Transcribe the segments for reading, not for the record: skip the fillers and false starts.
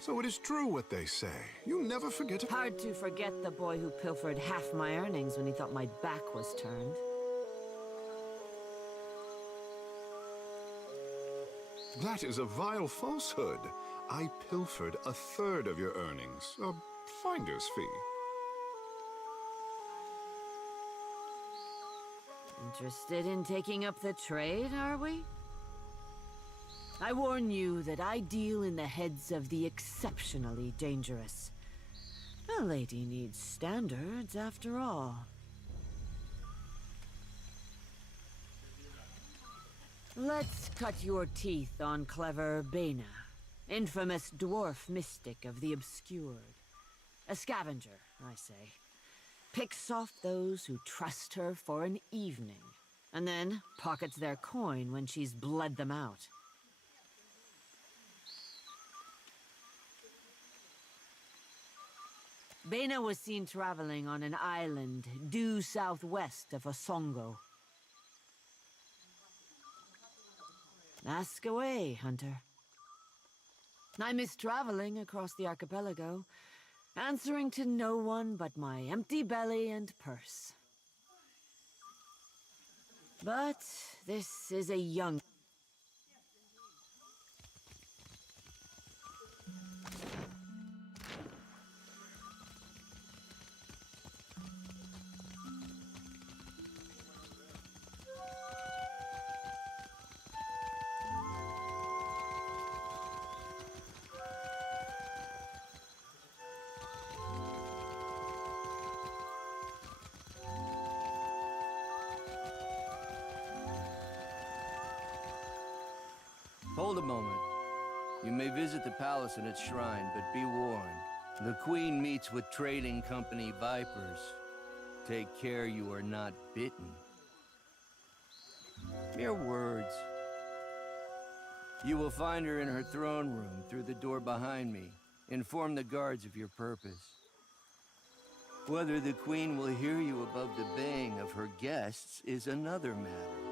So it is true what they say. You never forget a... Hard to forget the boy who pilfered half my earnings when he thought my back was turned. That is a vile falsehood. I pilfered a third of your earnings. A finder's fee. Interested in taking up the trade, are we? I warn you that I deal in the heads of the exceptionally dangerous. A lady needs standards, after all. Let's cut your teeth on clever Bena, infamous dwarf mystic of the obscured. A scavenger, I say. Picks off those who trust her for an evening, and then pockets their coin when she's bled them out. Bena was seen traveling on an island due southwest of Osongo. Ask away, Hunter. I miss traveling across the archipelago, answering to no one but my empty belly and purse. But this is a young... Hold a moment. You may visit the palace and its shrine, but be warned. The Queen meets with trading company vipers. Take care you are not bitten. Mere words. You will find her in her throne room through the door behind me. Inform the guards of your purpose. Whether the Queen will hear you above the baying of her guests is another matter.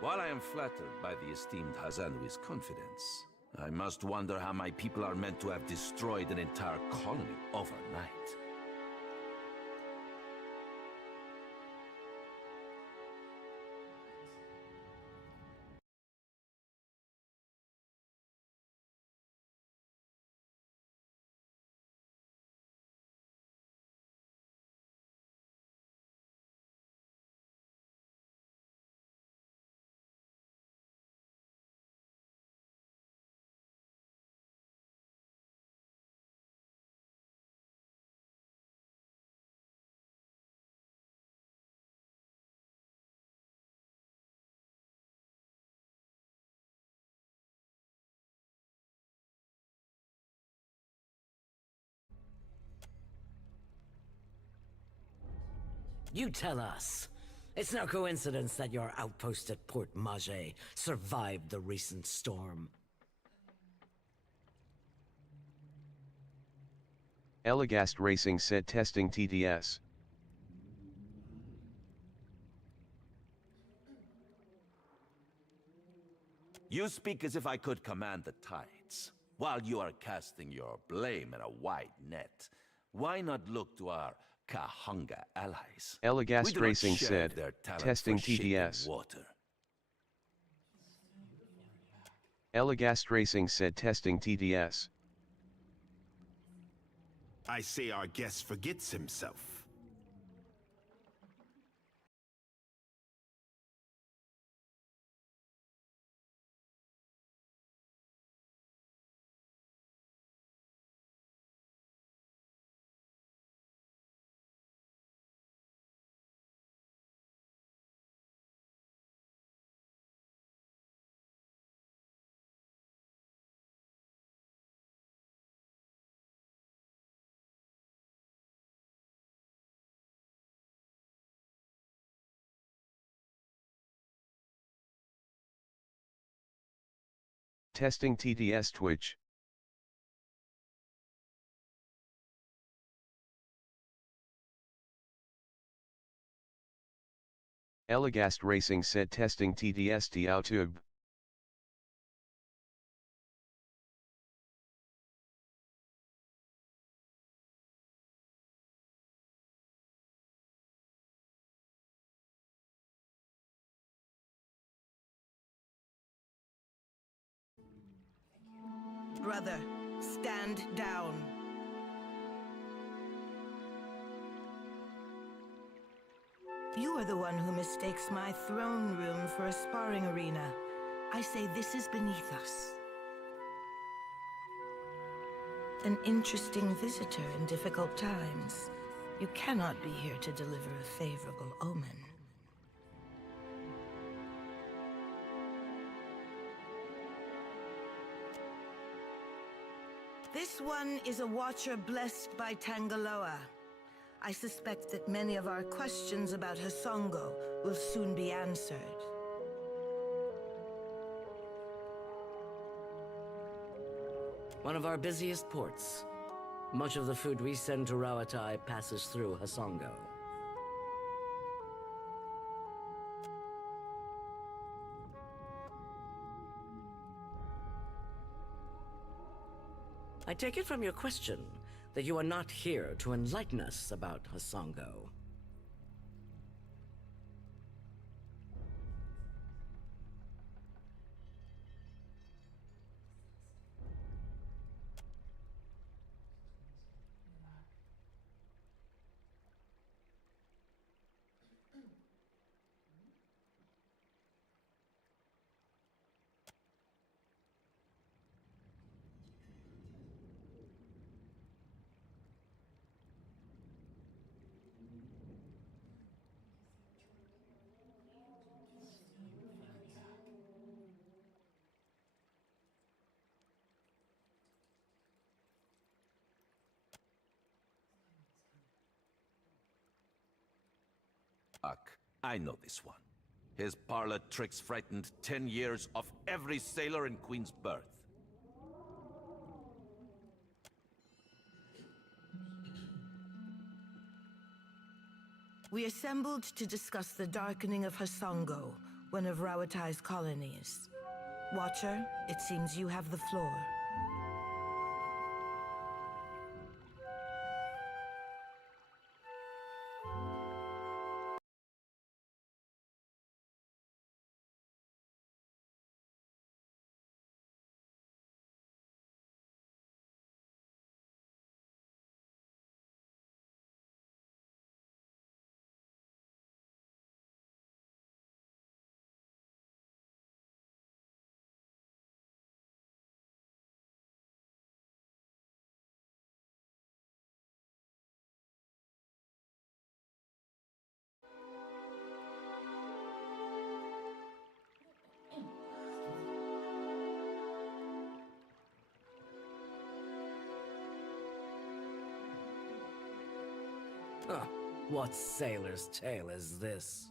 While I am flattered by the esteemed Hazanui's confidence, I must wonder how my people are meant to have destroyed an entire colony overnight. You tell us. It's no coincidence that your outpost at Port Mage survived the recent storm. Eligast Racing said testing TDS. You speak as if I could command the tides. While you are casting your blame in a wide net, why not look to our Kahanga allies? Eligast Racing said, testing TDS. Water. Eligast Racing said testing TDS. I say our guest forgets himself. Testing TDS Twitch. Eligast Racing said testing TDS Diautube. Brother, stand down. You are the one who mistakes my throne room for a sparring arena. I say this is beneath us. An interesting visitor in difficult times. You cannot be here to deliver a favorable omen. This one is a watcher blessed by Tangaloa. I suspect that many of our questions about Hasongo will soon be answered. One of our busiest ports. Much of the food we send to Rawatai passes through Hasongo. I take it from your question that you are not here to enlighten us about Hasongo. I know this one. His parlor tricks frightened 10 years of every sailor in Queen's birth. We assembled to discuss the darkening of Hasongo, one of Rawatai's colonies. Watcher, it seems you have the floor. What sailor's tale is this?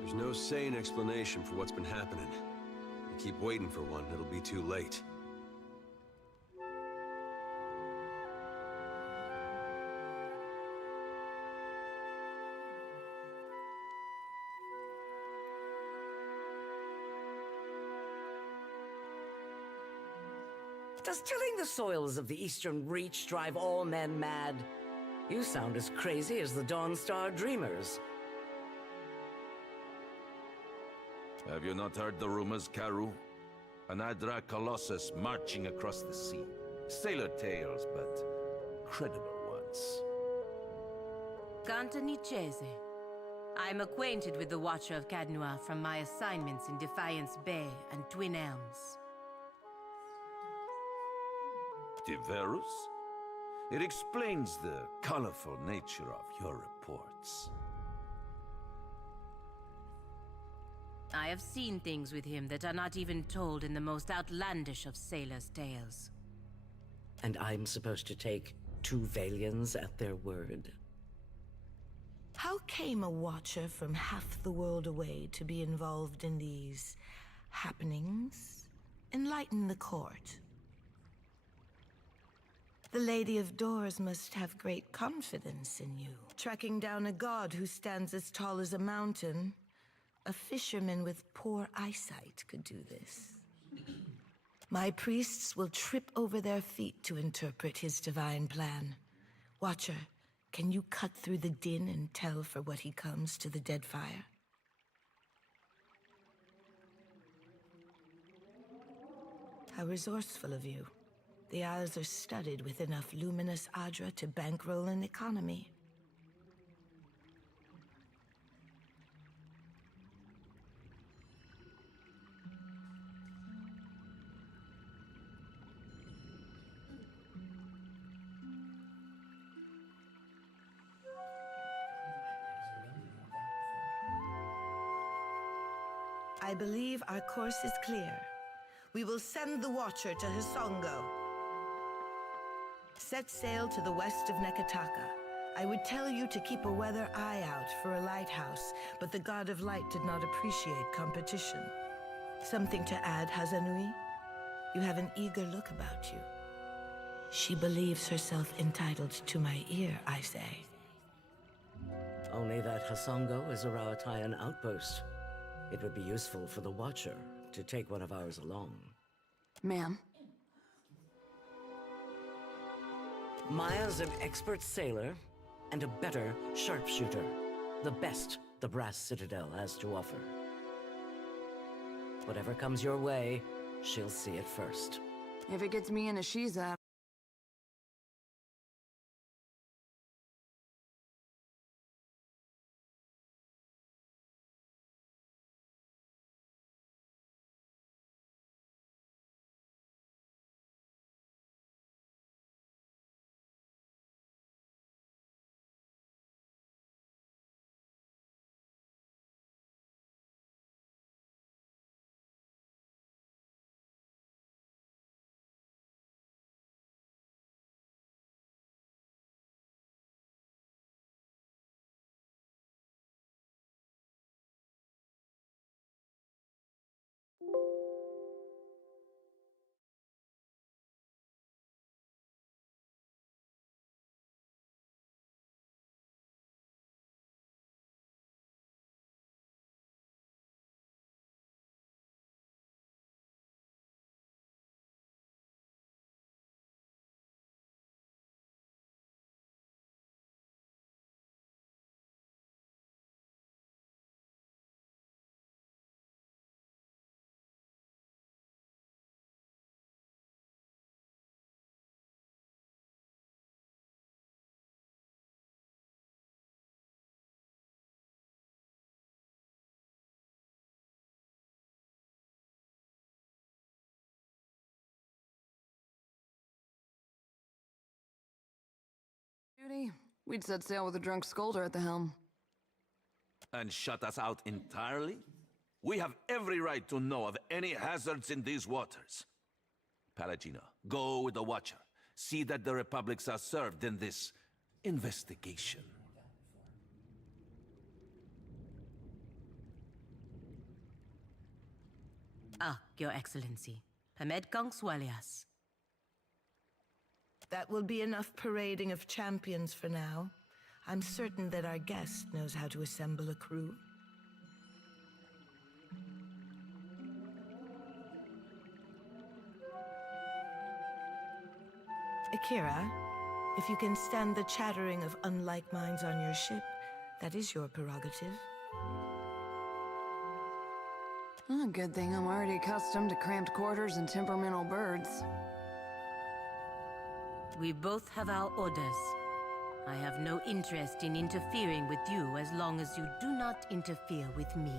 There's no sane explanation for what's been happening. You keep waiting for one, it'll be too late. Does tilling the soils of the Eastern Reach drive all men mad? You sound as crazy as the Dawnstar Dreamers. Have you not heard the rumors, Karu? An Adra Colossus marching across the sea. Sailor tales, but credible ones. Cantanicese. I'm acquainted with the Watcher of Cadnua from my assignments in Defiance Bay and Twin Elms. Diverus? It explains the colorful nature of your reports. I have seen things with him that are not even told in the most outlandish of sailors' tales. And I'm supposed to take 2 Valians at their word? How came a watcher from half the world away to be involved in these happenings? Enlighten the court. The Lady of Doors must have great confidence in you. Tracking down a god who stands as tall as a mountain, a fisherman with poor eyesight could do this. My priests will trip over their feet to interpret his divine plan. Watcher, can you cut through the din and tell for what he comes to the Deadfire? How resourceful of you. The Isles are studded with enough luminous Adra to bankroll an economy. I believe our course is clear. We will send the Watcher to Hisongo. Set sail to the west of Nekataka. I would tell you to keep a weather eye out for a lighthouse, but the God of Light did not appreciate competition. Something to add, Hazanui? You have an eager look about you. She believes herself entitled to my ear, I say. Only that Hisongo is a Rawatayan outpost. It would be useful for the Watcher to take one of ours along. Ma'am. Maya's an expert sailor and a better sharpshooter. The best the Brass Citadel has to offer. Whatever comes your way, she'll see it first. If it gets me in a she's-up. Duty, we'd set sail with a drunk scolder at the helm. And shut us out entirely? We have every right to know of any hazards in these waters. Palagino, go with the Watcher. See that the Republics are served in this investigation. Ah, Your Excellency. Hamed Kongswalias. That will be enough parading of champions for now. I'm certain that our guest knows how to assemble a crew. Akira, if you can stand the chattering of unlike minds on your ship, that is your prerogative. Oh, good thing I'm already accustomed to cramped quarters and temperamental birds. We both have our orders. I have no interest in interfering with you as long as you do not interfere with me.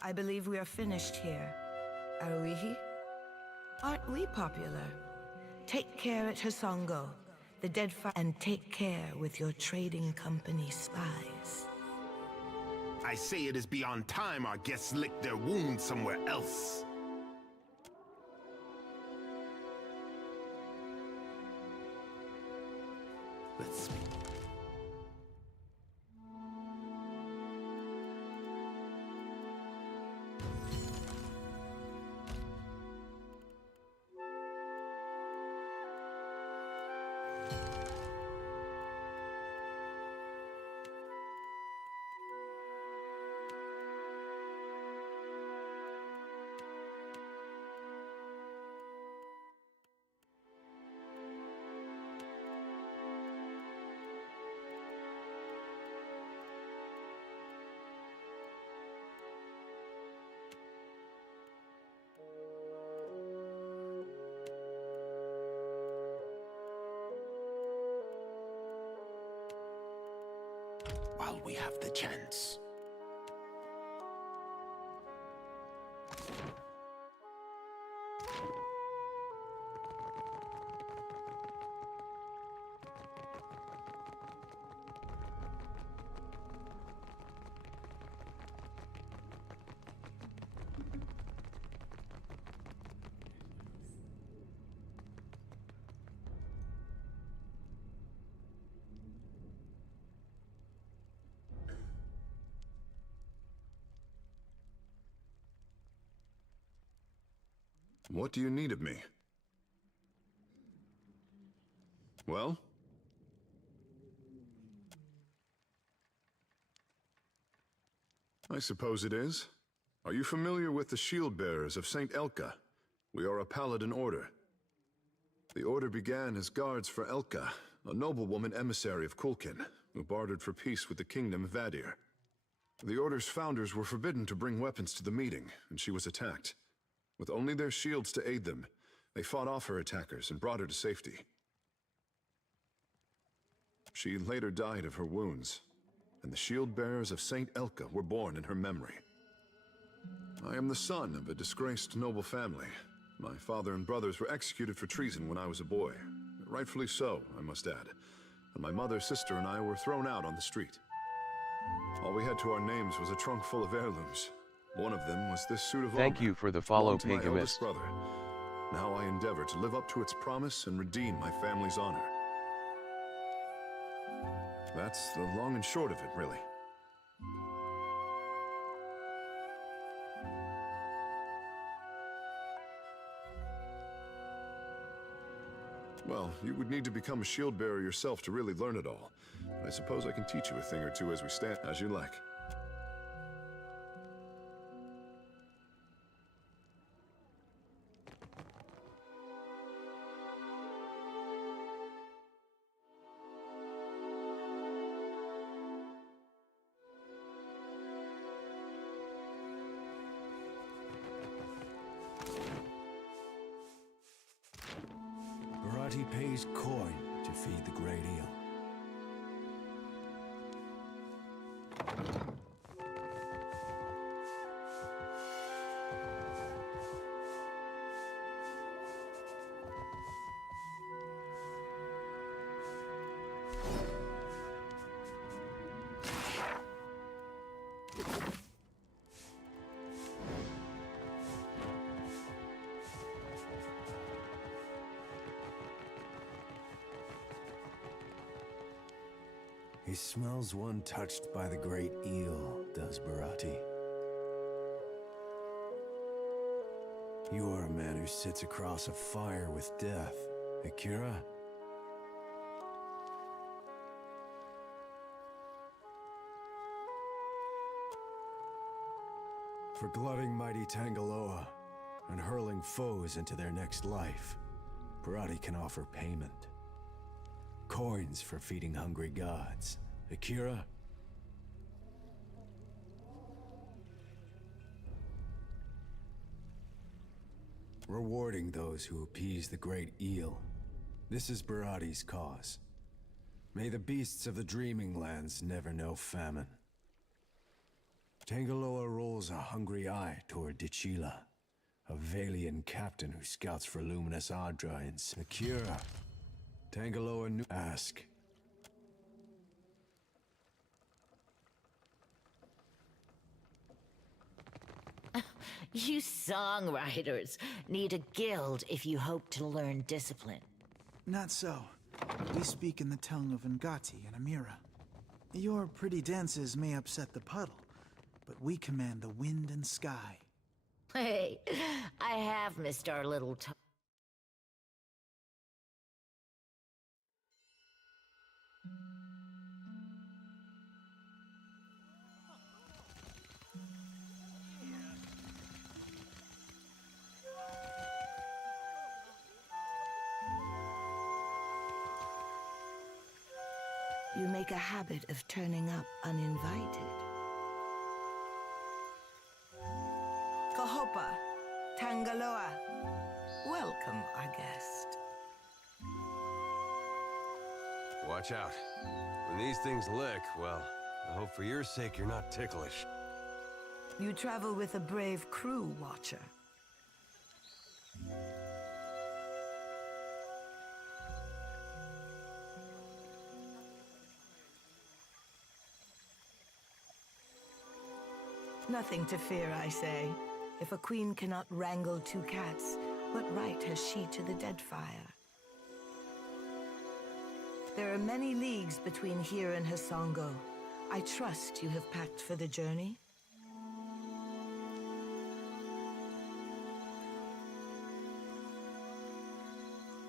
I believe we are finished here. Aruihi? Aren't we popular? Take care at Hisongo, the Deadfire, and take care with your trading company spies. I say it is beyond time our guests lick their wounds somewhere else. Let's speak. while we have the chance. What do you need of me? Well? I suppose it is. Are you familiar with the shield bearers of St. Elka? We are a paladin order. The order began as guards for Elka, a noblewoman emissary of Kulkin, who bartered for peace with the kingdom of Vadir. The order's founders were forbidden to bring weapons to the meeting, and she was attacked. With only their shields to aid them, they fought off her attackers and brought her to safety. She later died of her wounds, and the shield bearers of St. Elka were born in her memory. I am the son of a disgraced noble family. My father and brothers were executed for treason when I was a boy. Rightfully so, I must add. And my mother, sister, and I were thrown out on the street. All we had to our names was a trunk full of heirlooms. One of them was this suit of armor. Thank you for the follow, belonged to my eldest Pagamist. brother. Now I endeavor to live up to its promise and redeem my family's honor. That's the long and short of it, really. Well, you would need to become a shield bearer yourself to really learn it all. But I suppose I can teach you a thing or two as we stand, as you like. Barati pays coin to feed the great eel. He smells one touched by the great eel, does Barati. You are a man who sits across a fire with death, Akira. For glutting mighty Tangaloa and hurling foes into their next life, Barati can offer payment. Coins for feeding hungry gods. Akira? Rewarding those who appease the great eel. This is Barati's cause. May the beasts of the Dreaming Lands never know famine. Tangaloa rolls a hungry eye toward Dichila, a Valian captain who scouts for luminous Adra in Akira. Tangaloa ask. You songwriters need a guild if you hope to learn discipline. Not so. We speak in the tongue of Ngati and Amira. Your pretty dances may upset the puddle, but we command the wind and sky. Hey, I have missed our little talk. You make a habit of turning up uninvited. Kahopa, Tangaloa, welcome our guest. Watch out. When these things lick, well, I hope for your sake you're not ticklish. You travel with a brave crew, Watcher. Nothing to fear, I say. If a queen cannot wrangle two cats, what right has she to the Deadfire? There are many leagues between here and Hasongo. I trust you have packed for the journey?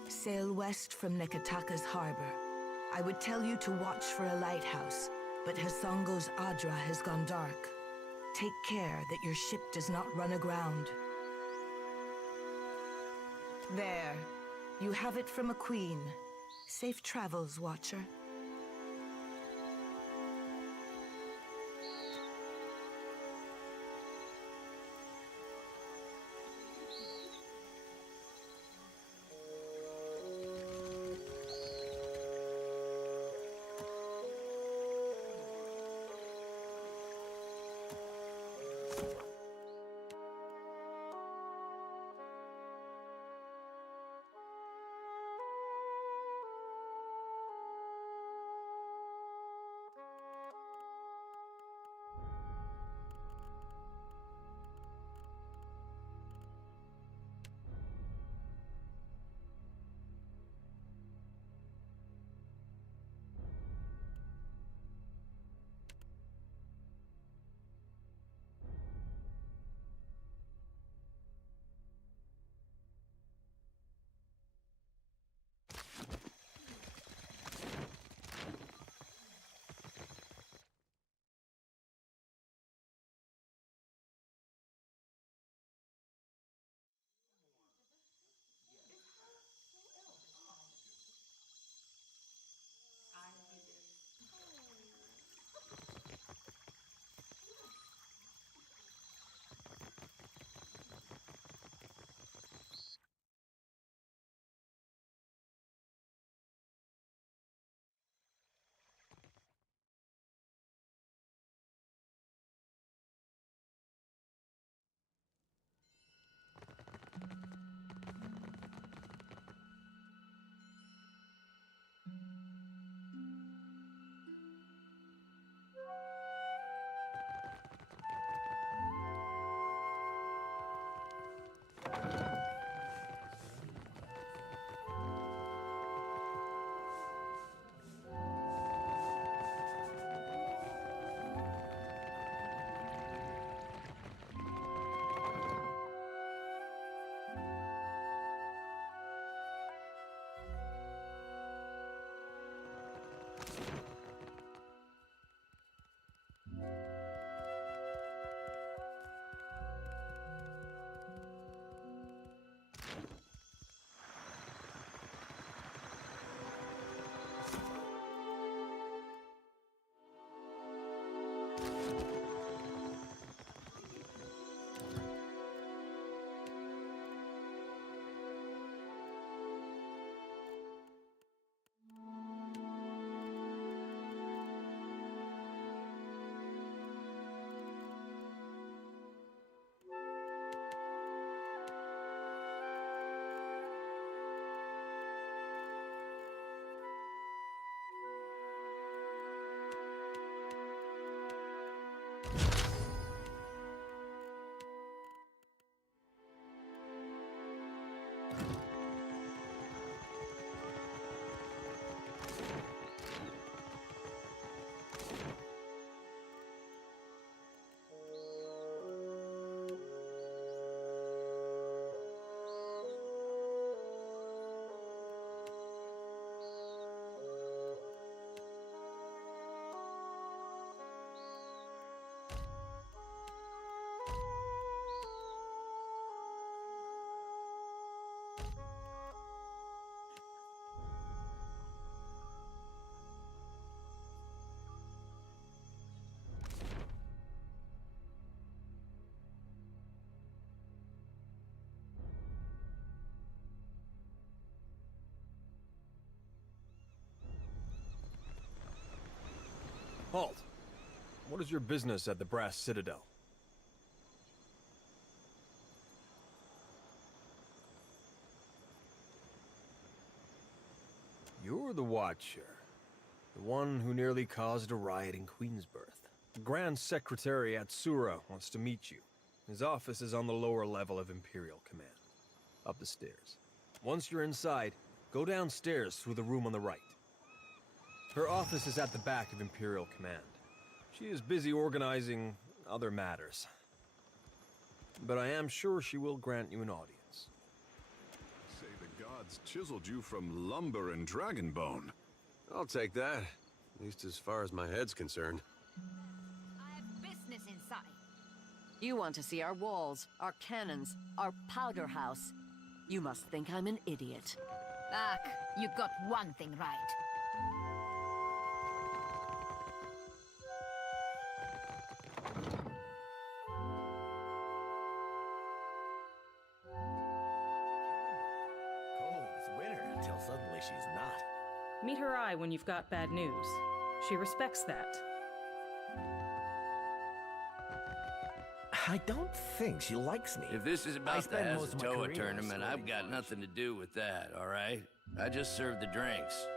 Sail west from Nekataka's harbor. I would tell you to watch for a lighthouse, but Hasongo's Adra has gone dark. Take care that your ship does not run aground. There. You have it from a queen. Safe travels, Watcher. What is your business at the Brass Citadel? You're the Watcher. The one who nearly caused a riot in Queensbirth. The Grand Secretary Atsura wants to meet you. His office is on the lower level of Imperial Command. Up the stairs. Once you're inside, go downstairs through the room on the right. Her office is at the back of Imperial Command. She is busy organizing other matters. But I am sure she will grant you an audience. Say the gods chiseled you from lumber and dragon bone. I'll take that. At least as far as my head's concerned. I have business inside. You want to see our walls, our cannons, our powder house. You must think I'm an idiot. Back, you got one thing right. Cold as winter until suddenly she's not. Meet her eye when you've got bad news. She respects that. I don't think she likes me. If this is I about the spend most of my Hazatoa career tournament, I've escorting got nothing to do with that, all right? I just serve the drinks.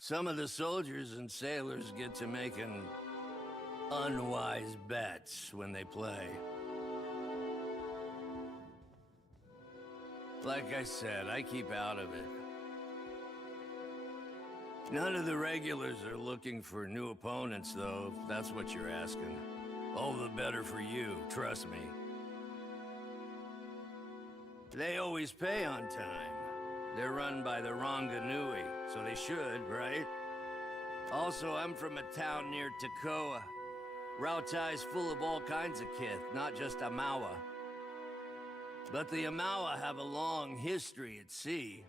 Some of the soldiers and sailors get to making unwise bets when they play. Like I said, I keep out of it. None of the regulars are looking for new opponents, though, if that's what you're asking. All the better for you, trust me. They always pay on time. They're run by the Ranganui, so they should, right? Also, I'm from a town near Takoa. Rautai's full of all kinds of kith, not just Amawa. But the Amawa have a long history at sea.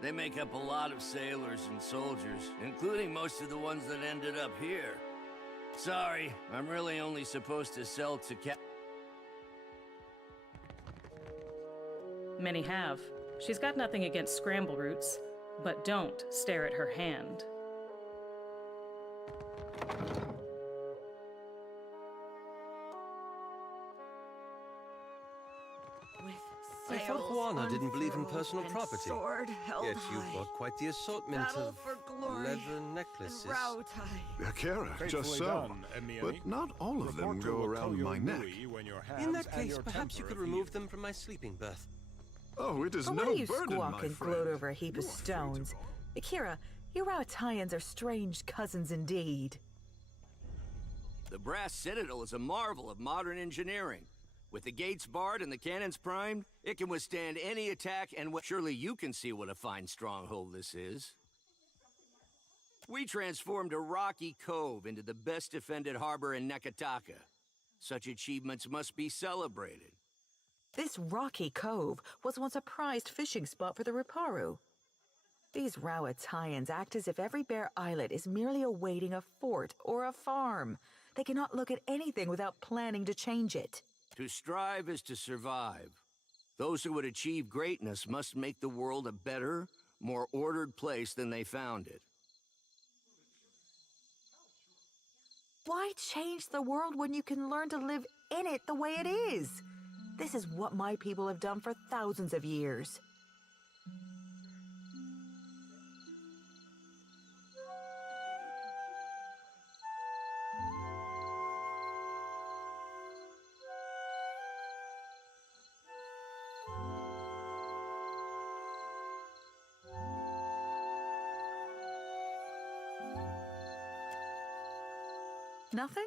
They make up a lot of sailors and soldiers, including most of the ones that ended up here. Sorry, I'm really only supposed to sell to Many have. She's got nothing against scramble roots, but don't stare at her hand. I thought Huana didn't believe in personal property. Sword held Yet you high. brought quite the assortment Battle of for glory leather necklaces. Akira, just so. But not all of them go around my neck. In that case, perhaps you could remove them from my sleeping berth. Oh, it is But no why do you burden, squawk my and friend. gloat over a heap of stones? Akira, you Rautaians are strange cousins indeed. The Brass Citadel is a marvel of modern engineering. With the gates barred and the cannons primed, it can withstand any attack, and surely you can see what a fine stronghold this is. We transformed a rocky cove into the best defended harbor in Nekataka. Such achievements must be celebrated. This rocky cove was once a prized fishing spot for the Riparu. These Rautaians act as if every bare islet is merely awaiting a fort or a farm. They cannot look at anything without planning to change it. To strive is to survive. Those who would achieve greatness must make the world a better, more ordered place than they found it. Why change the world when you can learn to live in it the way it is? This is what my people have done for thousands of years. Nothing?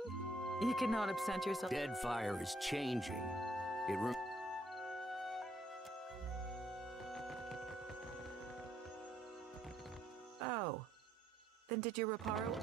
You cannot absent yourself. Deadfire is changing. Oh. Then did your Riparu?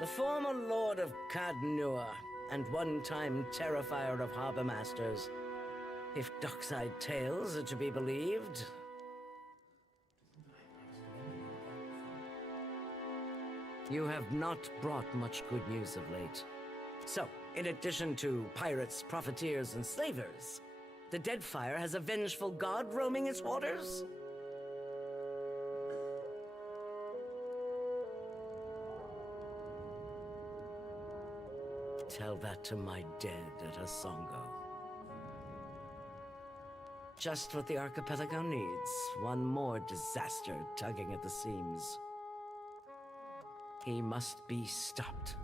The former Lord of Cadnua and one-time Terrifier of Harbor Masters. If dockside tales are to be believed. You have not brought much good news of late. So, in addition to pirates, profiteers, and slavers, the Deadfire has a vengeful god roaming its waters? Tell that to my dead at Asongo. Just what the archipelago needs. One more disaster tugging at the seams. He must be stopped.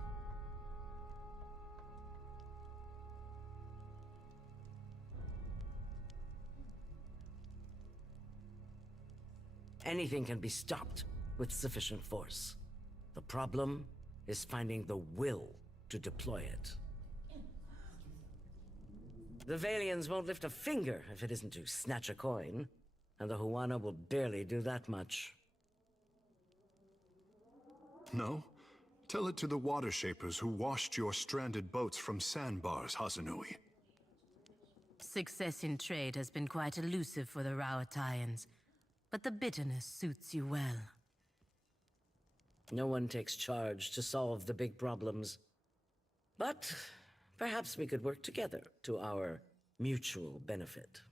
Anything can be stopped with sufficient force. The problem is finding the will to deploy it. The Valians won't lift a finger if it isn't to snatch a coin, and the Huana will barely do that much. No? Tell it to the water shapers who washed your stranded boats from sandbars, Hazanui. Success in trade has been quite elusive for the Rauataians, but the bitterness suits you well. No one takes charge to solve the big problems. But perhaps we could work together to our mutual benefit.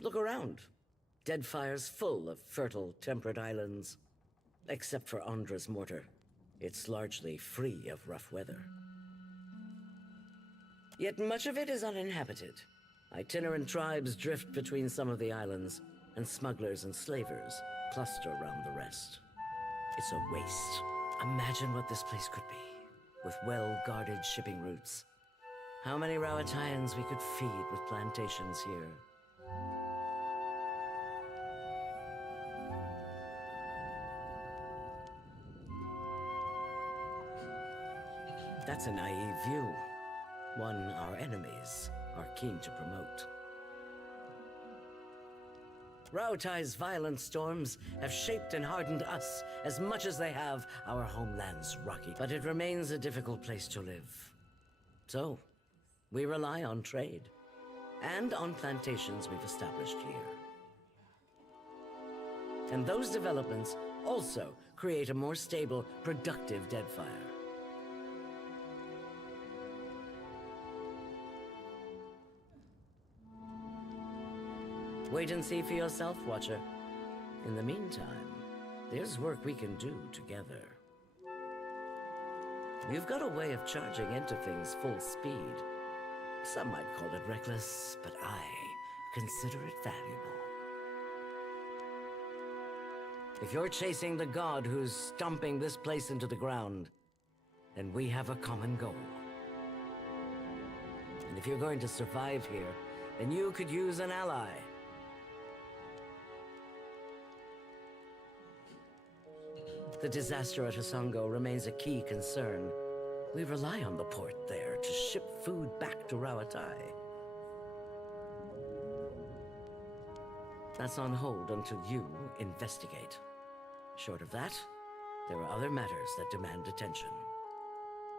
Look around. Deadfire's full of fertile, temperate islands. Except for Andra's mortar. It's largely free of rough weather. Yet much of it is uninhabited. Itinerant tribes drift between some of the islands, and smugglers and slavers cluster around the rest. It's a waste. Imagine what this place could be, with well-guarded shipping routes. How many Rauataians we could feed with plantations here. That's a naive view. One our enemies are keen to promote. Rauatai's violent storms have shaped and hardened us as much as they have our homeland's rocky. But it remains a difficult place to live. So, we rely on trade, and on plantations we've established here. And those developments also create a more stable, productive Deadfire. Wait and see for yourself, Watcher. In the meantime, there's work we can do together. You've got a way of charging into things full speed. Some might call it reckless, but I consider it valuable. If you're chasing the god who's stomping this place into the ground, then we have a common goal. And if you're going to survive here, then you could use an ally. The disaster at Asongo remains a key concern. We rely on the port there to ship food back to Rauatai. That's on hold until you investigate. Short of that, there are other matters that demand attention.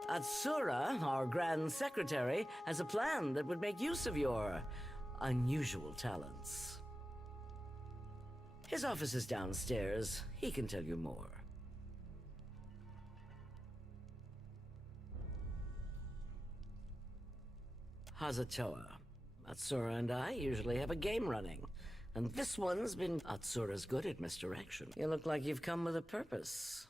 Atsura, our Grand Secretary, has a plan that would make use of your unusual talents. His office is downstairs. He can tell you more. Hazatoa. Atsura and I usually have a game running, and this one's been... Atsura's good at misdirection. You look like you've come with a purpose.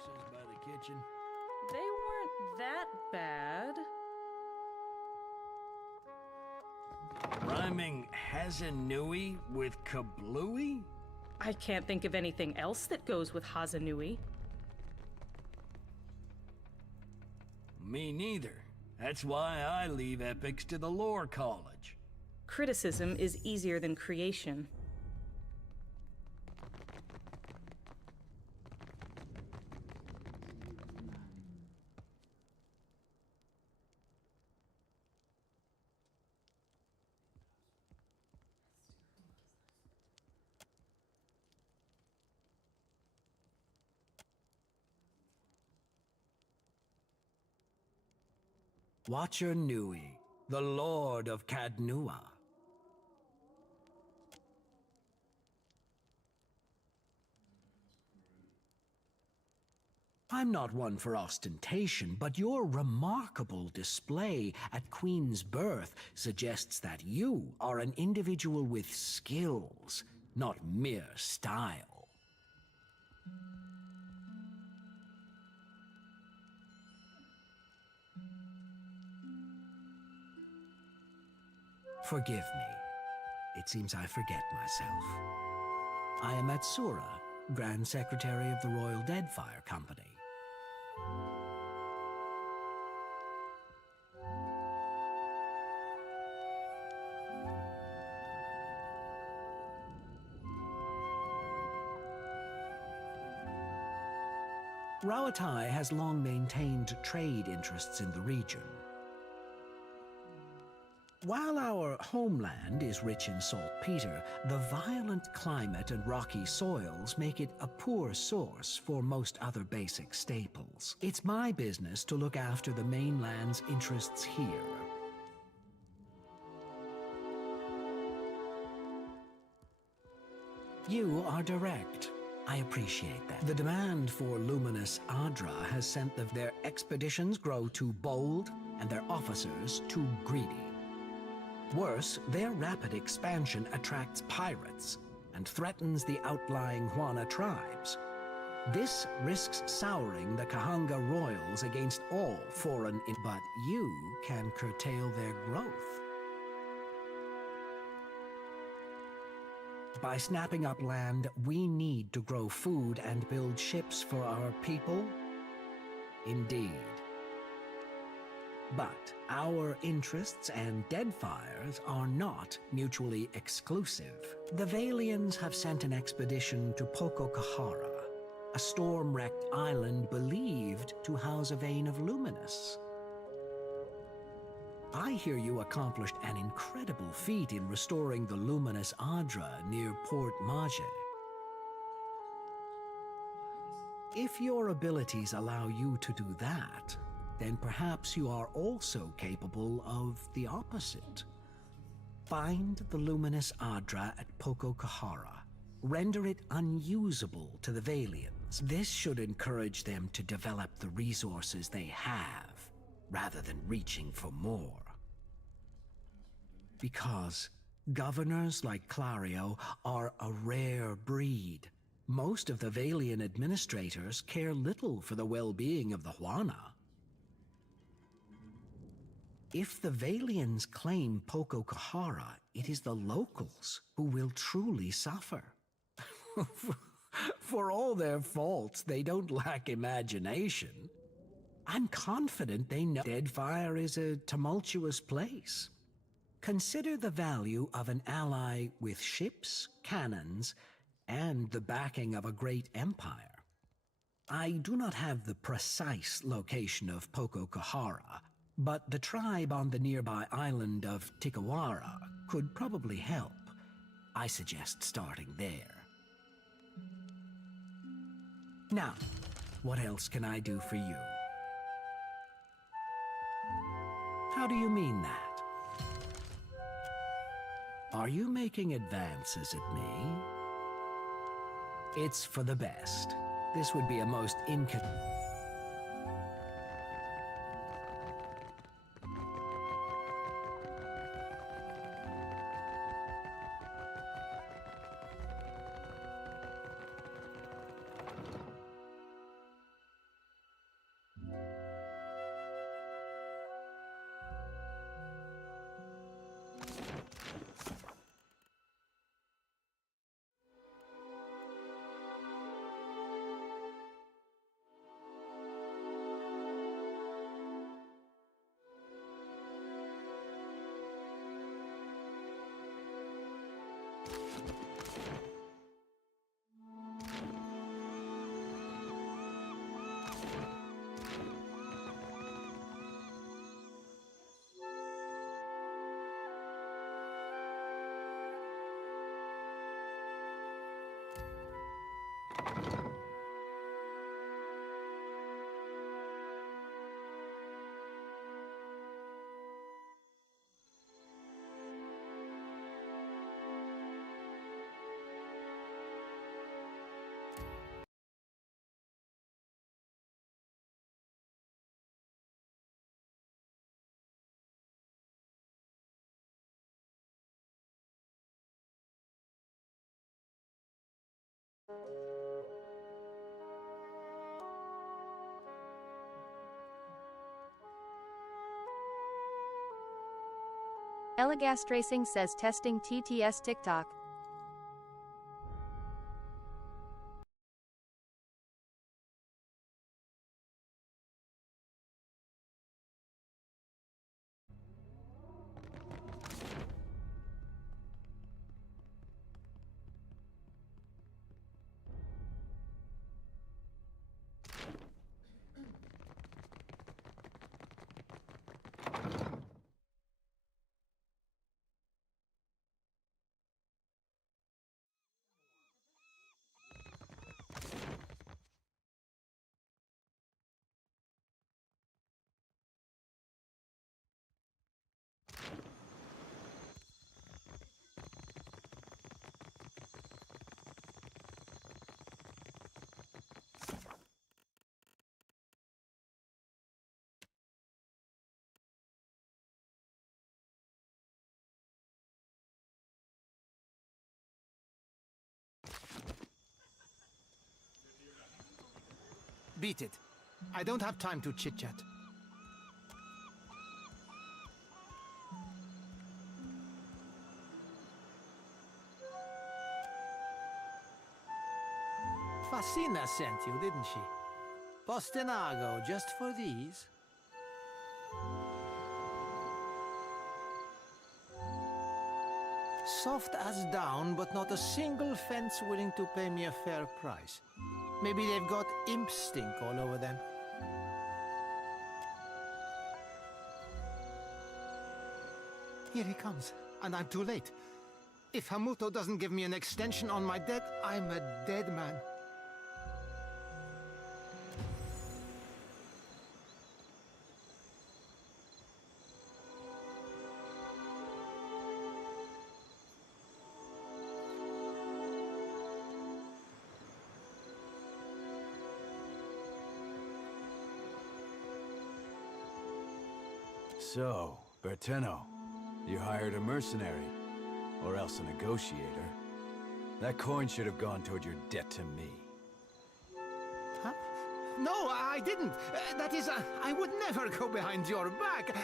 horses by the kitchen? They weren't that bad. Rhyming Hazanui with kablooey? I can't think of anything else that goes with Hazanui. Me neither. That's why I leave epics to the lore college. Criticism is easier than creation. Watcher Nui, the Lord of Cadnua. I'm not one for ostentation, but your remarkable display at Queen's birth suggests that you are an individual with skills, not mere style. Forgive me. It seems I forget myself. I am Atsura, Grand Secretary of the Royal Deadfire Company. Rawatai has long maintained trade interests in the region. While our homeland is rich in saltpeter, the violent climate and rocky soils make it a poor source for most other basic staples. It's my business to look after the mainland's interests here. You are direct. I appreciate that. The demand for luminous Adra has sent their expeditions grow too bold and their officers too greedy. Worse, their rapid expansion attracts pirates and threatens the outlying Huana tribes. This risks souring the Kahanga royals against all foreign but you can curtail their growth. By snapping up land we need to grow food and build ships for our people? Indeed. But our interests and Deadfire's are not mutually exclusive. The Valians have sent an expedition to Pococahara, a storm-wrecked island believed to house a vein of luminous. I hear you accomplished an incredible feat in restoring the luminous Adra near Port Maje. If your abilities allow you to do that, then perhaps you are also capable of the opposite. Find the luminous Adra at Pococahara. Render it unusable to the Valians. This should encourage them to develop the resources they have, rather than reaching for more. Because governors like Clario are a rare breed. Most of the Valian administrators care little for the well-being of the Huana. If the Valians claim Pococahara, it is the locals who will truly suffer. For all their faults, they don't lack imagination. I'm confident they know Deadfire is a tumultuous place. Consider the value of an ally with ships, cannons, and the backing of a great empire. I do not have the precise location of Pococahara, but the tribe on the nearby island of Tikawara could probably help. I suggest starting there. Now, what else can I do for you? How do you mean that? Are you making advances at me? It's for the best. This would be a most Elagast Racing says testing TTS TikTok. Beat it. I don't have time to chit-chat. Fascina sent you, didn't she? Postinago, just for these? Soft as down, but not a single fence willing to pay me a fair price. Maybe they've got imp stink all over them. Here he comes, and I'm too late. If Hamuto doesn't give me an extension on my debt, I'm a dead man. So, Berteno, you hired a mercenary, or else a negotiator. That coin should have gone toward your debt to me. Huh? No, I didn't. That is, I would never go behind your back.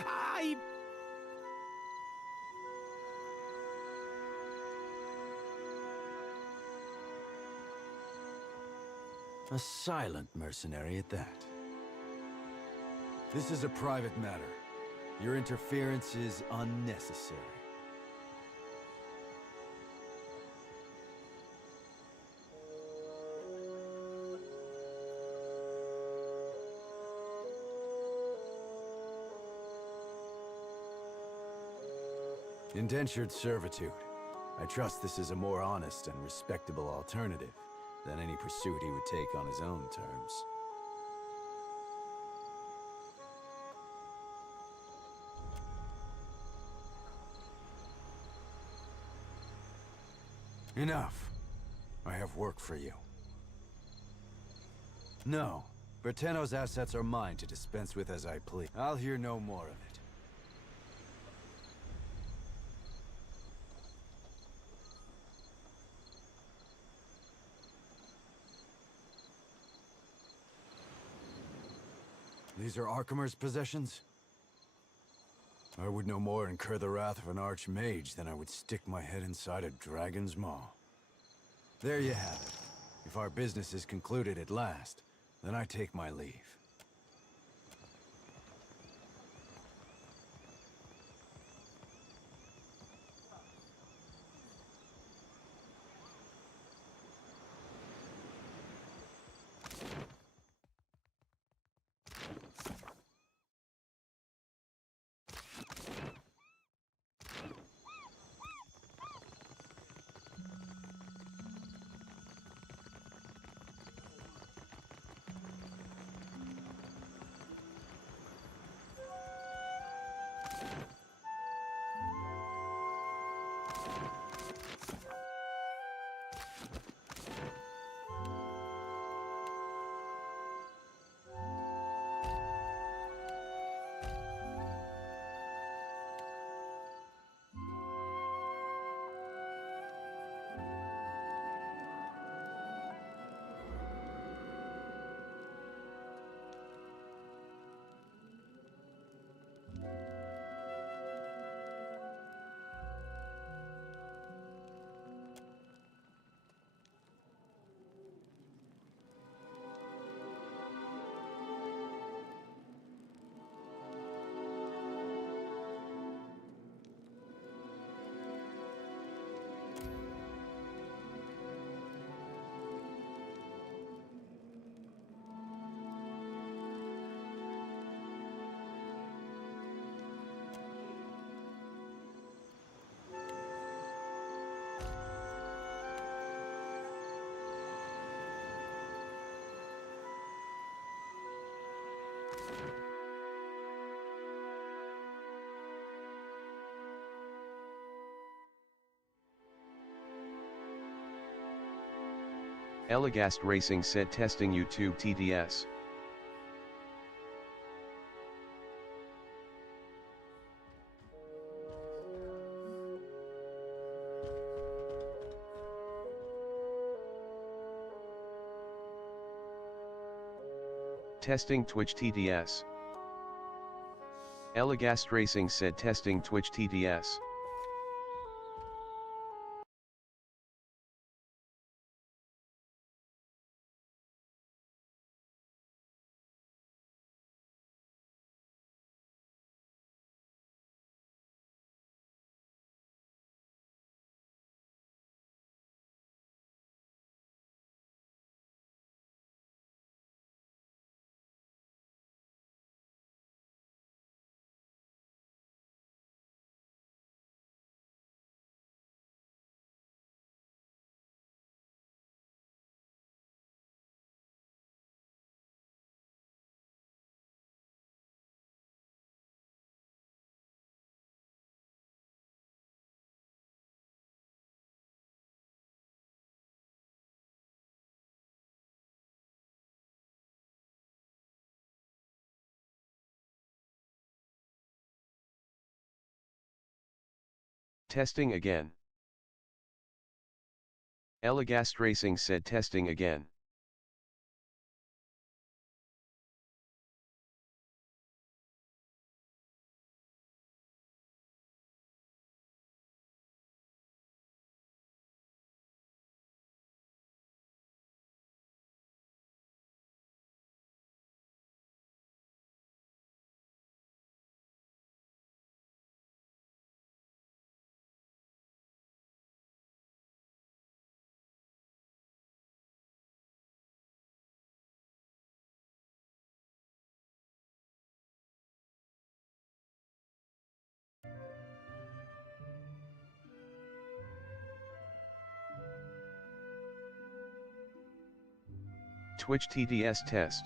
A silent mercenary at that. This is a private matter. Your interference is unnecessary. Indentured servitude. I trust this is a more honest and respectable alternative than any pursuit he would take on his own terms. Enough. I have work for you. No. Berteno's assets are mine to dispense with as I please. I'll hear no more of it. These are Archimer's possessions? I would no more incur the wrath of an archmage than I would stick my head inside a dragon's maw. There you have it. If our business is concluded at last, then I take my leave. Eligast Racing said testing YouTube TDS. Testing Twitch TDS. Eligast Racing said testing Twitch TDS. Testing again. Eligast Racing said testing again. Twitch TDS test.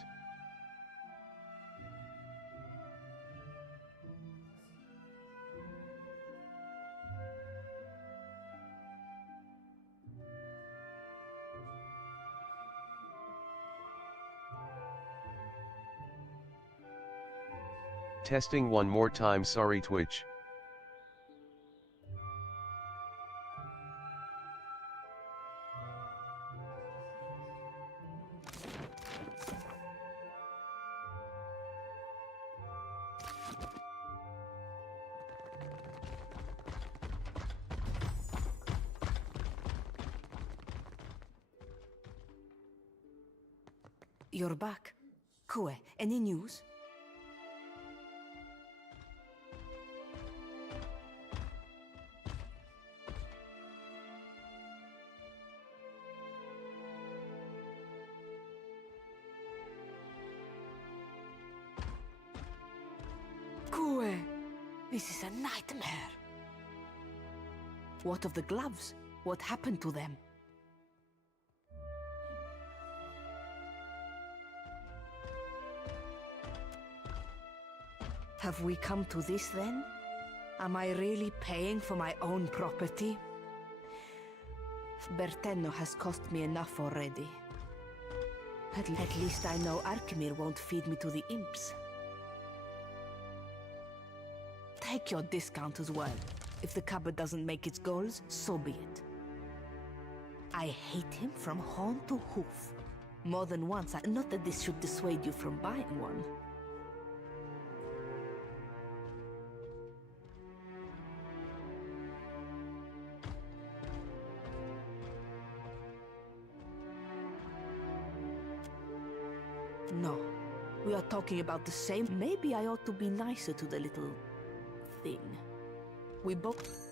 Testing one more time, sorry Twitch. You're back. Kue, any news? Kue, this is a nightmare. What of the gloves? What happened to them? Have we come to this then? Am I really paying for my own property? Bertenno has cost me enough already. At least I know Arkemir won't feed me to the imps. Take your discount as well. If the cupboard doesn't make its goals, so be it. I hate him from horn to hoof. More than once, not that this should dissuade you from buying one. No, we are talking about the same. Maybe I ought to be nicer to the little thing. We both...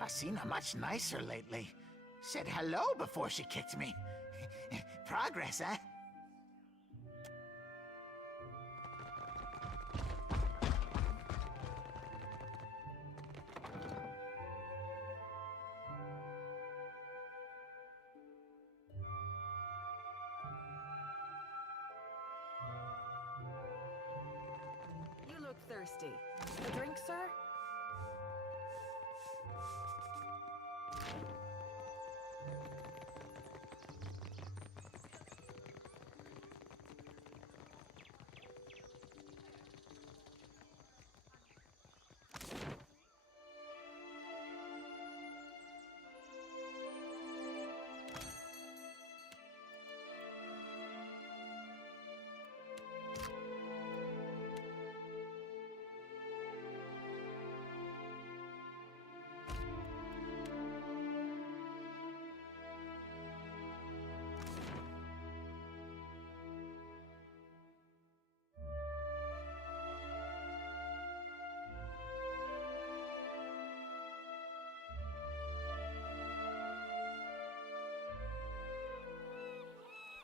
I've seen her much nicer lately. Said hello before she kicked me. Progress, eh? You look thirsty. A drink, sir?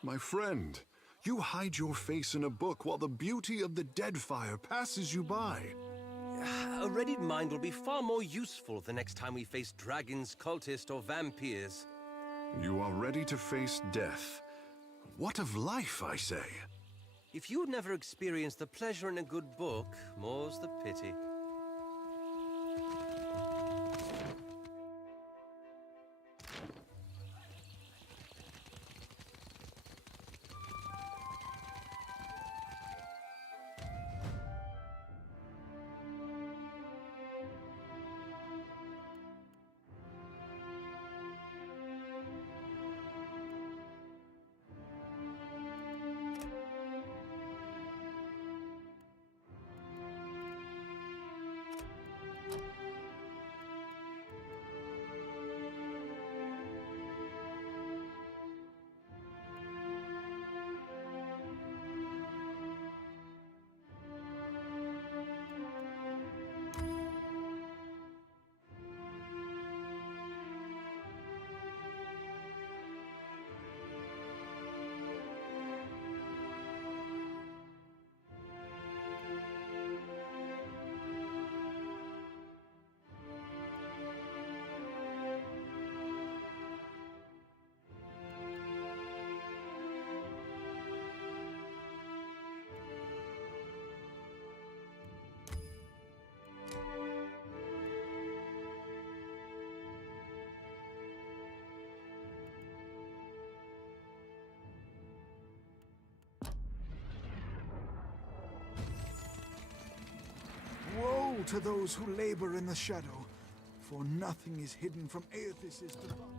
My friend, you hide your face in a book while the beauty of the Deadfire passes you by. A readied mind will be far more useful the next time we face dragons, cultists, or vampires. You are ready to face death. What of life, I say? If you'd never experienced the pleasure in a good book, more's the pity. Woe to those who labor in the shadow, for nothing is hidden from Aethys' divine.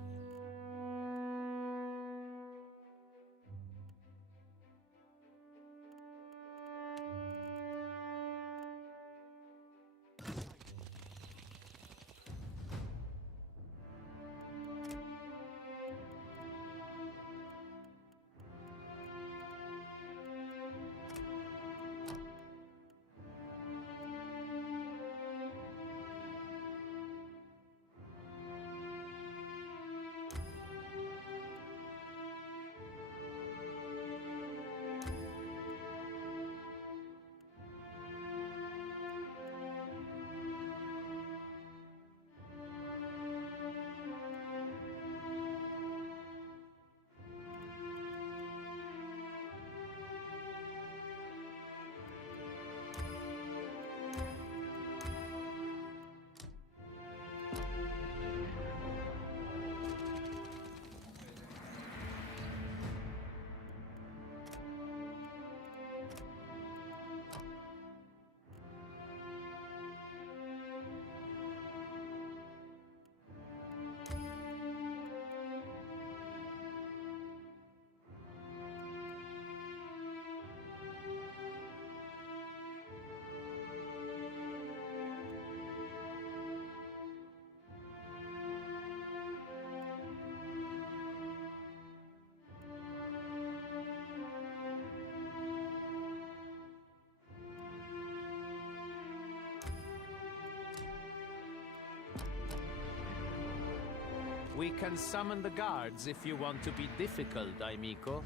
We can summon the guards if you want to be difficult, amico.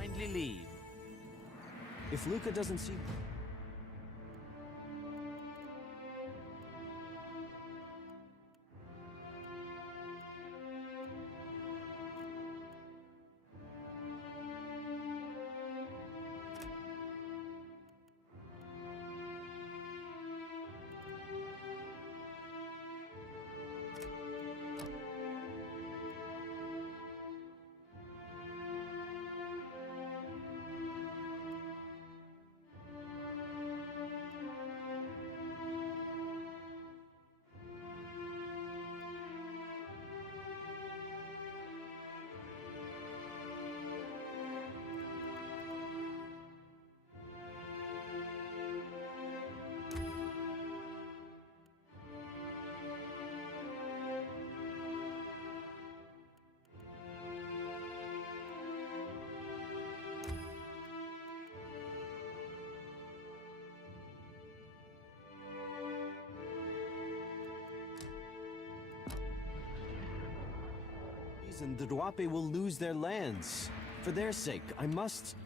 Kindly leave. If Luca doesn't see... And the Duape will lose their lands. For their sake, I must...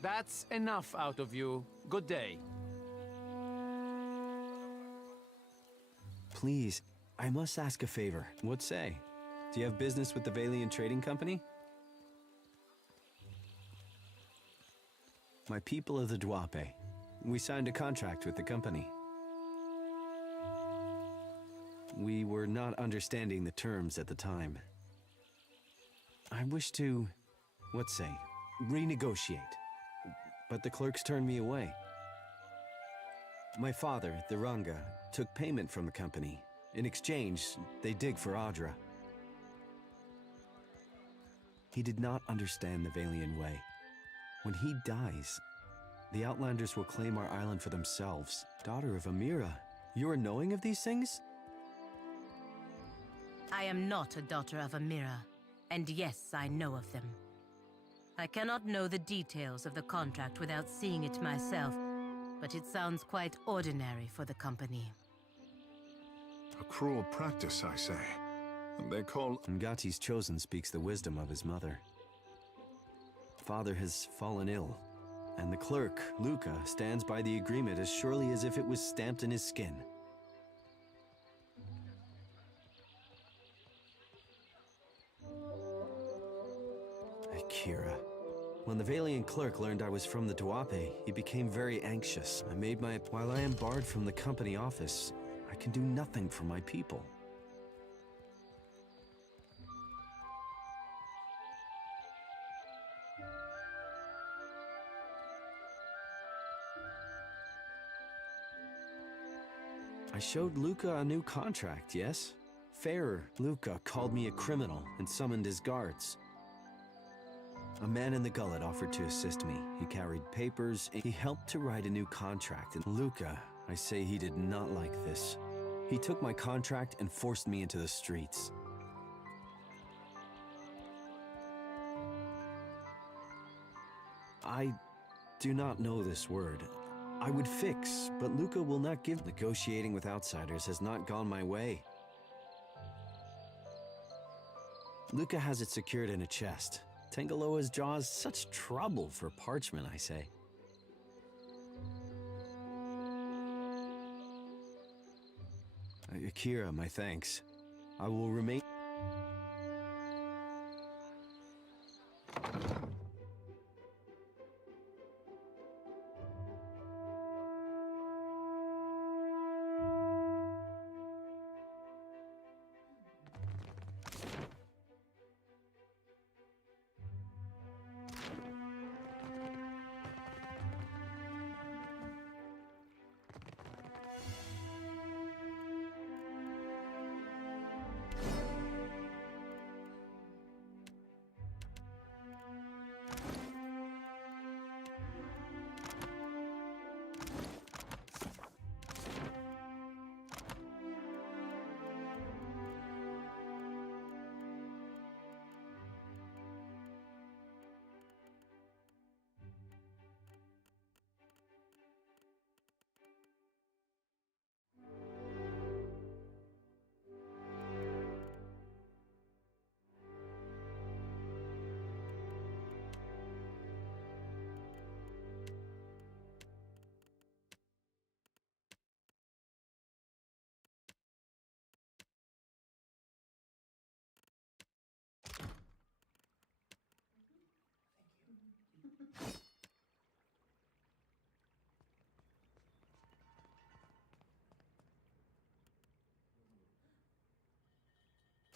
That's enough out of you. Good day. Please, I must ask a favor. What say? Do you have business with the Valian Trading Company? My people of the Duape. We signed a contract with the company. We were not understanding the terms at the time. I wish to, what say, renegotiate. But the clerks turned me away. My father, the Ranga, took payment from the company. In exchange, they dig for Adra. He did not understand the Valian way. When he dies, the Outlanders will claim our island for themselves. Daughter of Amira, you are knowing of these things? I am not a daughter of Amira. And yes, I know of them. I cannot know the details of the contract without seeing it myself, but it sounds quite ordinary for the company. A cruel practice, I say. They call... Ngati's chosen speaks the wisdom of his mother. Father has fallen ill, and the clerk, Luca, stands by the agreement as surely as if it was stamped in his skin. Kira. When the Valian clerk learned I was from the Duape, he became very anxious. While I am barred from the company office, I can do nothing for my people. I showed Luca a new contract, yes? Fairer, Luca called me a criminal and summoned his guards. A man in the gullet offered to assist me. He carried papers. He helped to write a new contract. And Luca, I say he did not like this. He took my contract and forced me into the streets. I do not know this word. I would fix, but Luca will not give. Negotiating with outsiders has not gone my way. Luca has it secured in a chest. Tangaloa's jaws, such trouble for parchment, I say. Akira, my thanks. I will remain...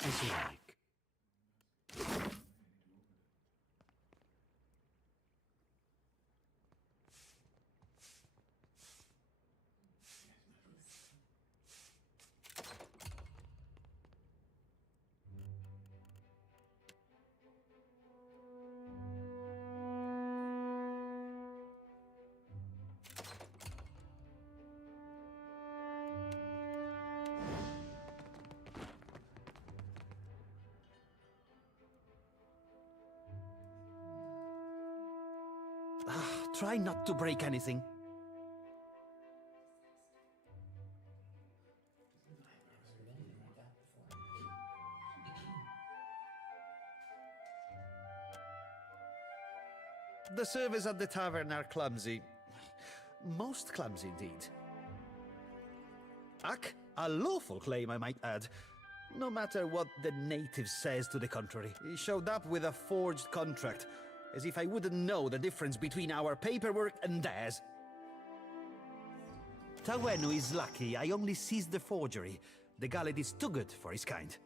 As you like. Try not to break anything. The servers at the tavern are clumsy. Most clumsy indeed. Ak, a lawful claim, I might add. No matter what the native says to the contrary. He showed up with a forged contract, as if I wouldn't know the difference between our paperwork and theirs. Tawenu is lucky I only seized the forgery. The Gallet is too good for his kind.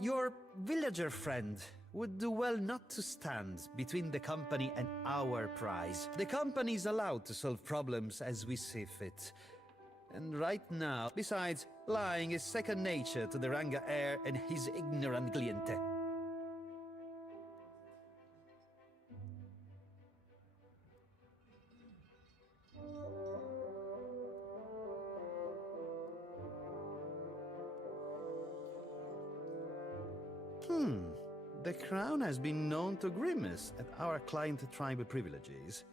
Your villager friend would do well not to stand between the company and our prize. The company is allowed to solve problems as we see fit. And right now, besides, lying is second nature to the Ranga heir and his ignorant cliente. The Crown has been known to grimace at our client tribal privileges.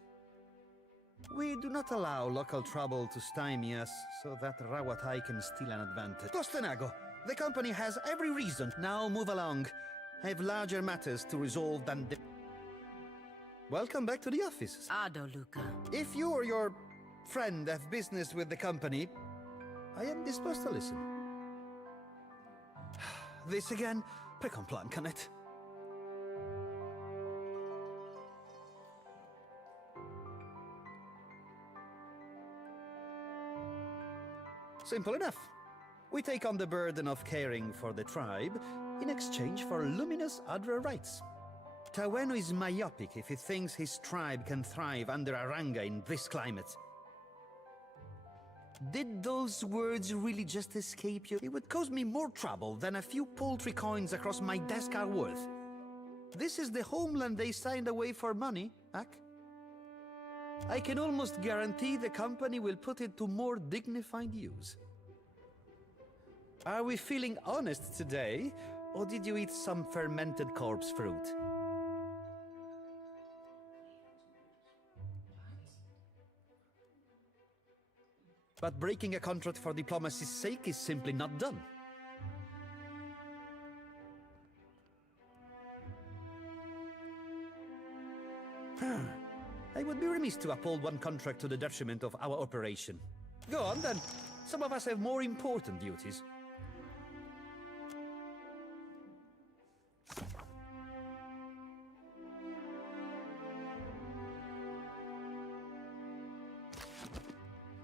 We do not allow local trouble to stymie us, so that Rawatai can steal an advantage. Costenago, the company has every reason. Now move along. I have larger matters to resolve than the... Welcome back to the office. Ado, Luca. If you or your friend have business with the company, I am disposed to listen. This again? Pick on plan, can it? Simple enough. We take on the burden of caring for the tribe in exchange for luminous Adra rights. Tawenu is myopic if he thinks his tribe can thrive under Aranga in this climate. Did those words really just escape you? It would cause me more trouble than a few paltry coins across my desk are worth. This is the homeland they signed away for money, Ak. I can almost guarantee the company will put it to more dignified use. Are we feeling honest today, or did you eat some fermented corpse fruit? But breaking a contract for diplomacy's sake is simply not done. I would be remiss to uphold one contract to the detriment of our operation. Go on, then. Some of us have more important duties.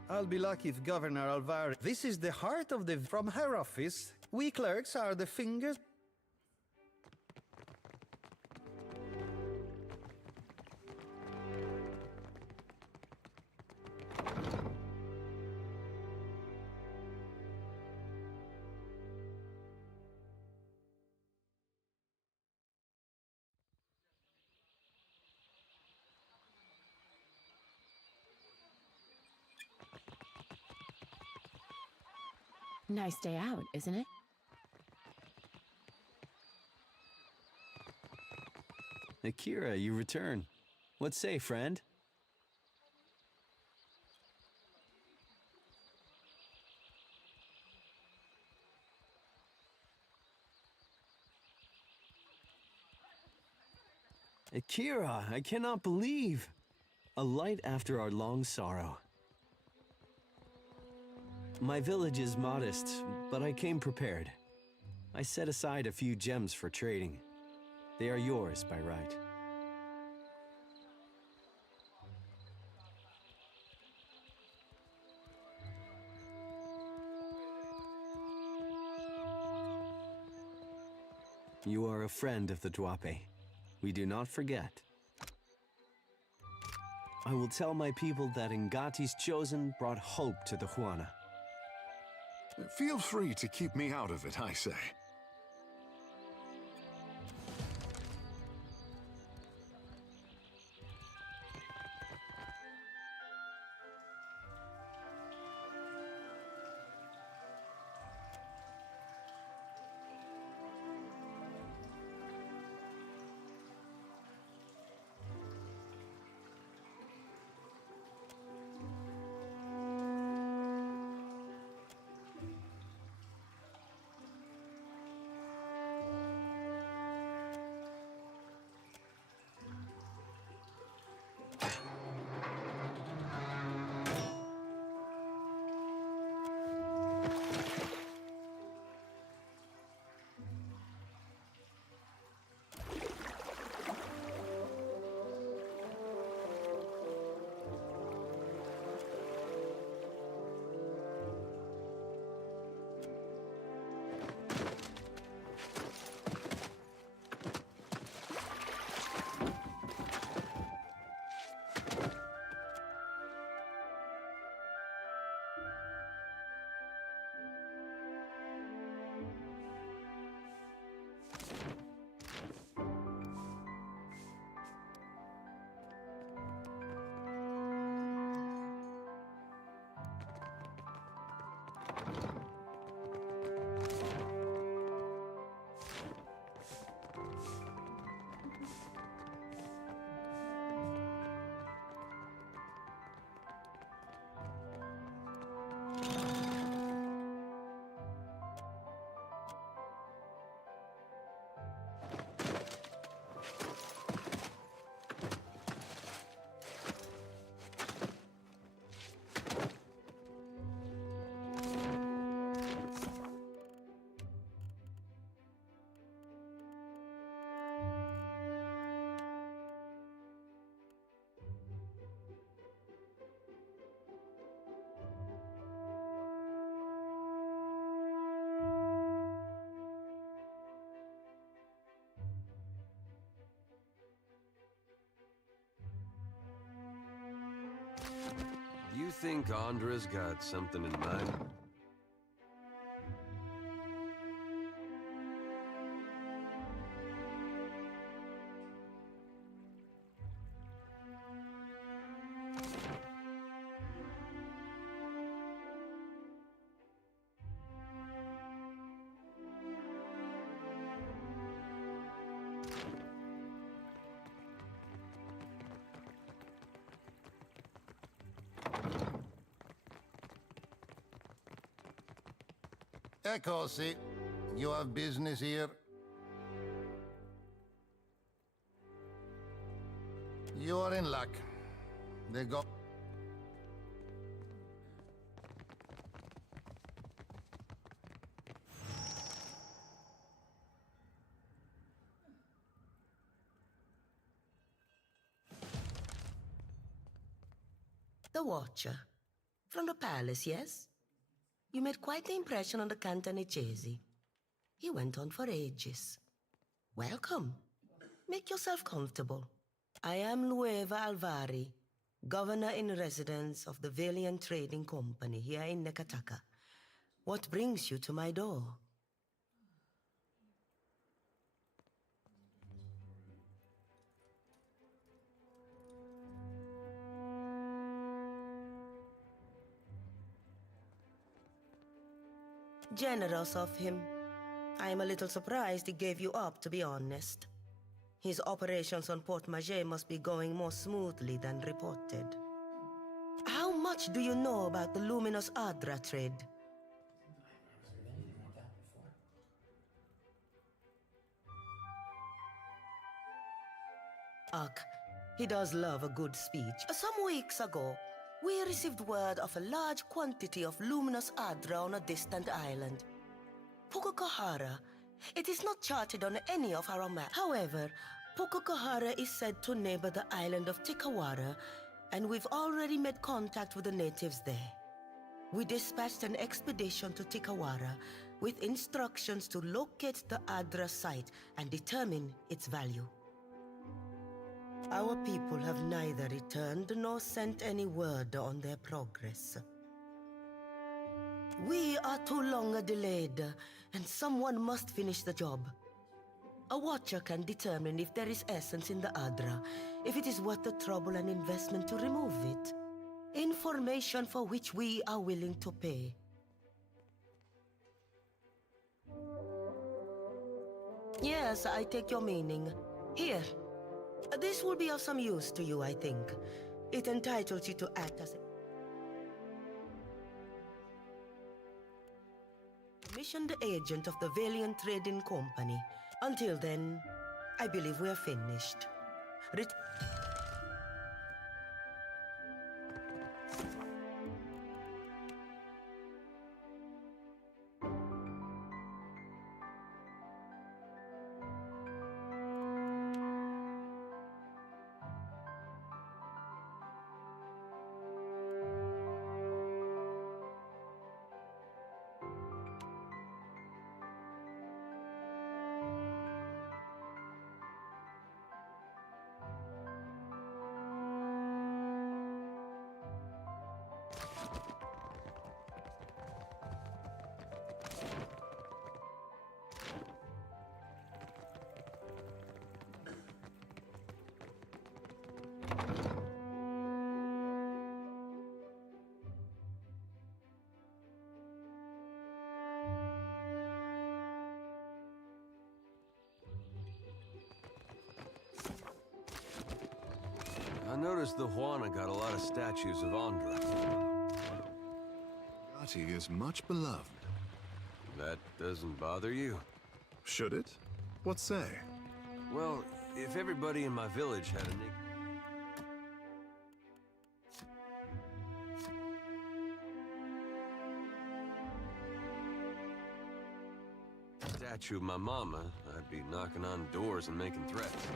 I'll be lucky if Governor Alvar... This is the heart of the... From her office, we clerks are the fingers... Nice day out, isn't it? Akira, you return. What say, friend? Akira, I cannot believe. A light after our long sorrow. My village is modest, but I came prepared. I set aside a few gems for trading. They are yours by right. You are a friend of the Dwape. We do not forget. I will tell my people that Ngati's chosen brought hope to the Huana. Feel free to keep me out of it, I say. Do you think Andra's got something in mind? Eccosi. You have business here? You are in luck. They go. The Watcher. From the palace, yes? You made quite the impression on the Cantanechesi. He went on for ages. Welcome. Make yourself comfortable. I am Lueva Alvari, Governor-in-Residence of the Valiant Trading Company here in Nekataka. What brings you to my door? Generous of him. I am a little surprised he gave you up, to be honest. His operations on Port Maget must be going more smoothly than reported. How much do you know about the luminous Adra trade? Ugh, he does love a good speech. Some weeks ago, we received word of a large quantity of luminous Adra on a distant island. Pukukahara. It is not charted on any of our maps. However, Pukukahara is said to neighbor the island of Tikawara, and we've already made contact with the natives there. We dispatched an expedition to Tikawara with instructions to locate the Adra site and determine its value. Our people have neither returned nor sent any word on their progress. We are too long delayed, and someone must finish the job. A watcher can determine if there is essence in the Adra, if it is worth the trouble and investment to remove it. Information for which we are willing to pay. Yes, I take your meaning. Here. This will be of some use to you, I think. It entitles you to act as a commissioned agent of the Valiant Trading Company. Until then, I believe we are finished. I noticed the Juana got a lot of statues of Andra. Gatti is much beloved. That doesn't bother you? Should it? What say? Well, if everybody in my village had a statue of my mama, I'd be knocking on doors and making threats.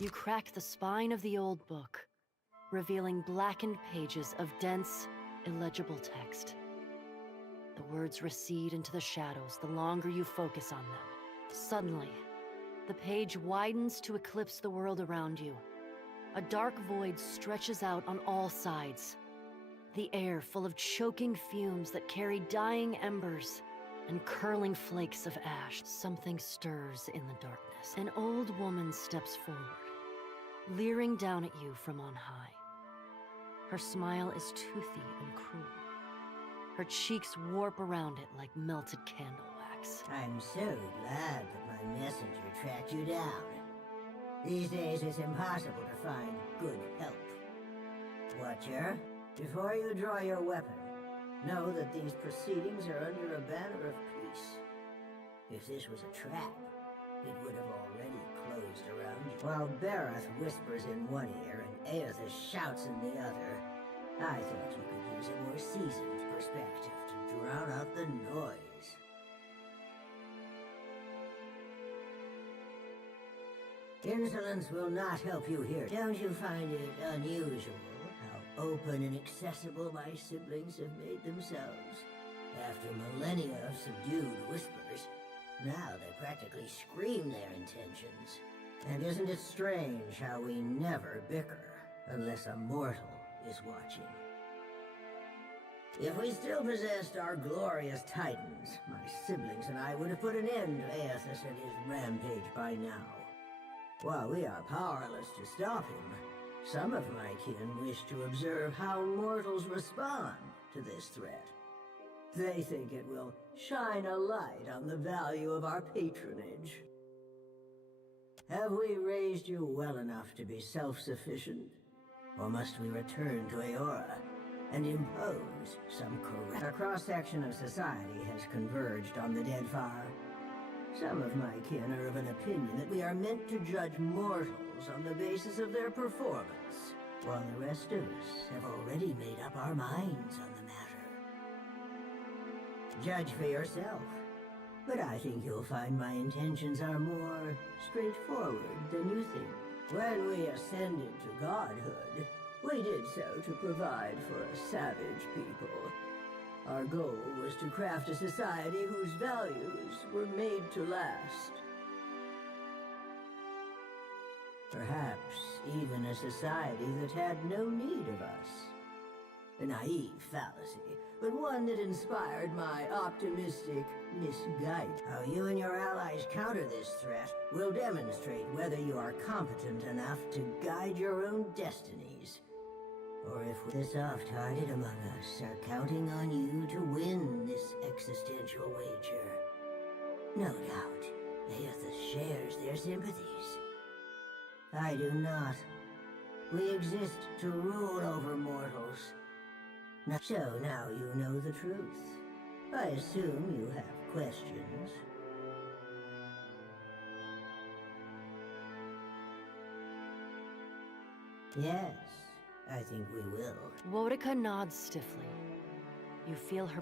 You crack the spine of the old book, revealing blackened pages of dense, illegible text. The words recede into the shadows the longer you focus on them. Suddenly, the page widens to eclipse the world around you. A dark void stretches out on all sides. The air full of choking fumes that carry dying embers and curling flakes of ash. Something stirs in the darkness. An old woman steps forward, leering down at you from on high. Her smile is toothy and cruel. Her cheeks warp around it like melted candle wax. I'm so glad that my messenger tracked you down. These days it's impossible to find good help. Watcher, before you draw your weapon, know that these proceedings are under a banner of peace. If this was a trap, it would have already closed around you. While Bareth whispers in one ear and Aethys shouts in the other, I thought you could use a more seasoned perspective to drown out the noise. Insolence will not help you here. Don't you find it unusual how open and accessible my siblings have made themselves? After millennia of subdued whispers, now they practically scream their intentions. And isn't it strange how we never bicker unless a mortal is watching? If we still possessed our glorious titans, my siblings and I would have put an end to Aethys and his rampage by now. While we are powerless to stop him, some of my kin wish to observe how mortals respond to this threat. They think it will shine a light on the value of our patronage. Have we raised you well enough to be self-sufficient? Or must we return to Eora and impose some correct... A cross-section of society has converged on the Deadfire. Some of my kin are of an opinion that we are meant to judge mortals on the basis of their performance, while the rest of us have already made up our minds on the matter. Judge for yourself, but I think you'll find my intentions are more straightforward than you think. When we ascended to godhood, we did so to provide for a savage people. Our goal was to craft a society whose values were made to last. Perhaps even a society that had no need of us. A naive fallacy, but one that inspired my optimistic misguidance. How you and your allies counter this threat will demonstrate whether you are competent enough to guide your own destinies. Or if the soft-hearted among us are counting on you to win this existential wager. No doubt, Aethys shares their sympathies. I do not. We exist to rule over mortals. So now you know the truth. I assume you have questions. Yes. I think we will. Wotica nods stiffly. You feel her